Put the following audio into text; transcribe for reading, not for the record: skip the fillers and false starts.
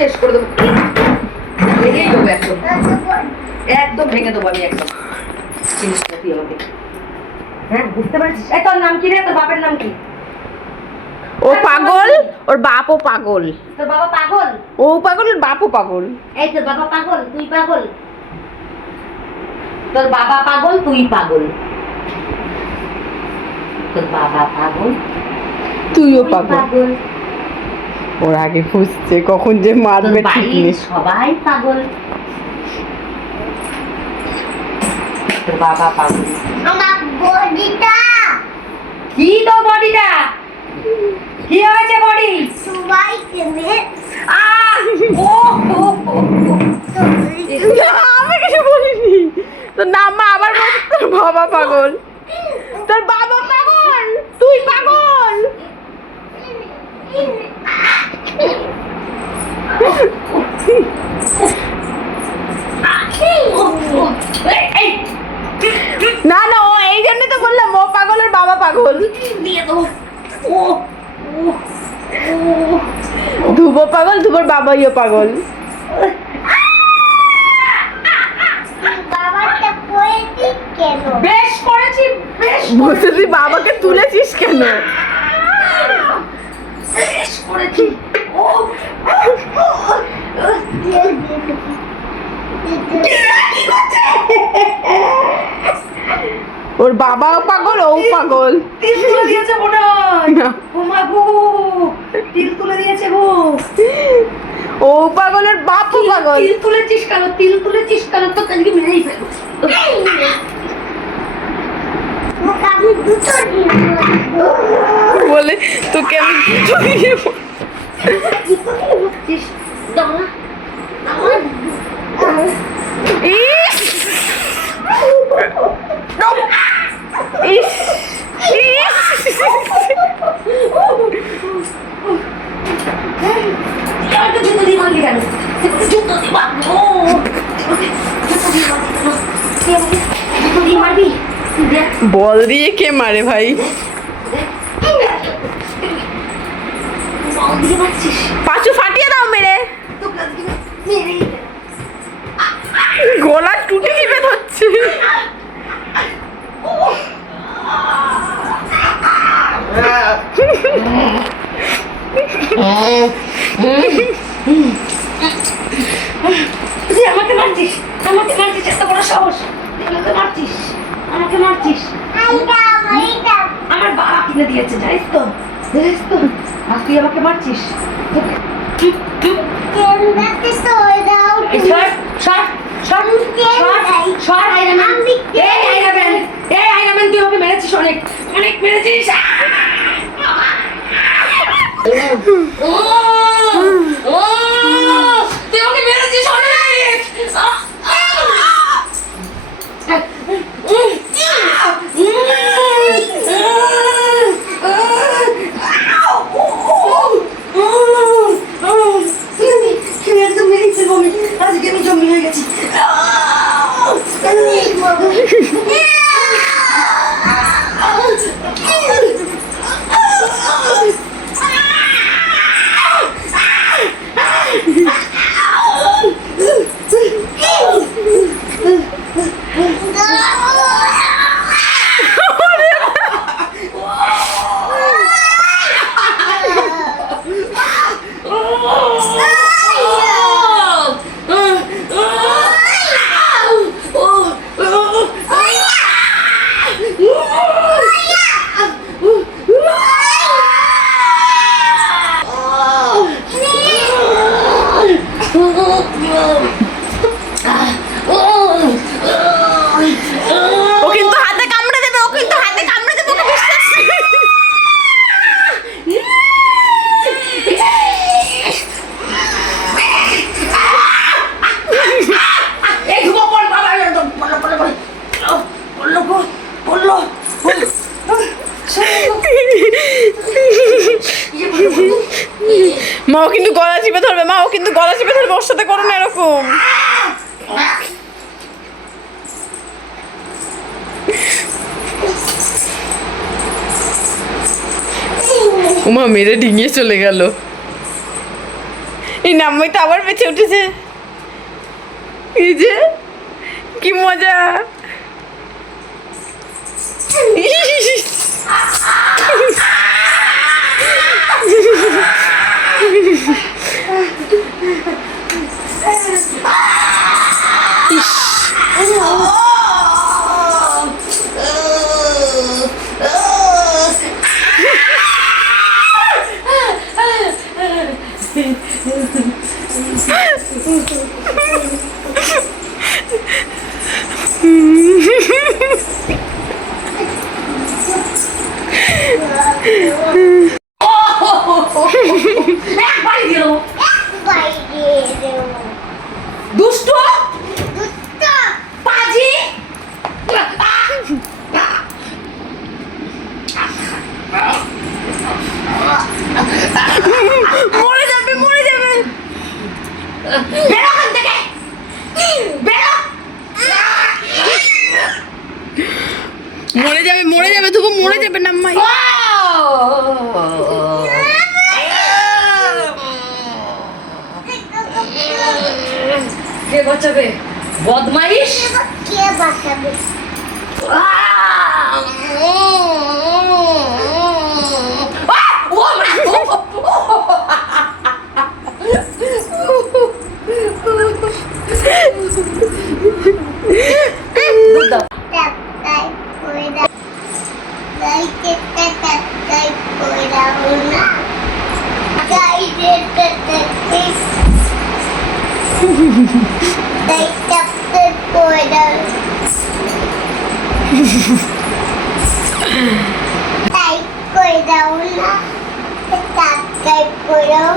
শেষ করে দেবো, ভেঙেই দেবো একদম, একদম ভেঙে দেবো আমি একদম জিনিসটা। তুই আমাকে, হ্যাঁ বুঝতে পারছিস? এই তোর নাম কি রে? তোর বাপের নাম কি? ও পাগল, ওর বাপও পাগল। তোর বাবা পাগল? ও পাগল, ওর বাপও পাগল। এই তোর বাবা পাগল, তুই পাগল। তোর বাবা পাগল, তুই পাগল। তোর বাবা পাগল, তুইও পাগল। ওর আগে খুঁজছে কখন যে মারবে ঠিক নেই। সবাই পাগল। তোর বাবা পাগল। আমার বডিটা কি তোর বডিটা? কি হয়েছে বডি? সবাই কেমনে ও ও ও আমি কিছু বলিনি। তোর নাম মা আবার বলছে তোর বাবা পাগল। তোর বাবা পাগল, তুই পাগল। না না, ও এই জন্য তো বললাম ও পাগল আর বাবা পাগল। দিয়ে দেবো। ও ধুবো পাগল, ধুবোর বাবাইও পাগল। বাবাটা পড়েছি কেন? বেশ করেছি, বেশ বলতে তুই বাবাকে তুলেছিস কেন? বেশ করেছি। ও ওর বাবাও পাগল, ও পাগল। তিল তুলে দিয়েছে মনে হয়। ও মা গো, তিল তুলে দিয়েছে গো। ও পাগলের বাপও পাগল। তিল তুলেছিস কেন? তিল তুলেছিস কেন? তো কালকে মেরেই ফেলবো। আমি দুটো দিন বলে তোকে আমি দুটো দিয়ে বলছিস দাঁড়া ইস ইস ইস। আমাকে জুতো দিয়ে মারলি কেন? জুতো দিয়ে মারবো। জুতো দিয়ে মারবি কেন? তুই আমাকে জুতো দিয়ে মারবি? দেখ বল দিয়ে কে মারে ভাই? বল দিয়ে মারছিস। পাঁচু ফাটিয়ে দাও মেরে। তোকে আজকে মেরেই ফেলবো। গলা টুটি টিপে ধরছে। তুই আমাকে মারছিস, আমাকে মারছিস, এত বড় সাহস! তুই আমাকে মারছিস, আমাকে মারছিস। আমার বাবা কিনে দিয়েছে, জানিস তো? জানিস তো? আর তুই আমাকে মারছিস। এই সর, সর, সর, সর, সর, আইরাম্যান। এই আইরাম্যান, এই আইরাম্যান, তুই আমাকে মেরেছিস, অনেক, অনেক মেরেছিস। ও, ও, তুই আমাকে মেরেছিস অনেক। একদম মেরেই ফেলবো আমি। আজকে আমি জমি হয়ে গেছি। ও কিন্তু হাতে কামড়ে দেবে, ও কিন্তু হাতে কামড়ে দেবে, ওকে বিশ্বাস মা ও কিন্তু গলা চিপে ধরবে, মা ও কিন্তু গলা চিপে ধরবে, ওর সাথে করো না এরকম। উমা মেরে ডিঙিয়ে চলে গেল। এই নাম্বাই তো আবার বেঁচে উঠেছে। এই যে কি মজা। একবারই দিয়ে দেবো। বাইরে দেবো দুষ্ট দুষ্ট পাজি। মরে যাবে, মরে যাবে। বেরো এখান থেকে, বেরো। মরে যাবে, মরে যাবে, তবু মরে যাবে নাম্মাই। কে বাঁচাবে? বদমাইশ। কে বাঁচাবে ট্যাপ টাইপ করে দাও গাইতে ট্যাপ টাইপ করে দাও না গাইতে ট্যাপ টাইপ টাইপ করে দাও টাইপ করে দাও না টাইপ করে দাও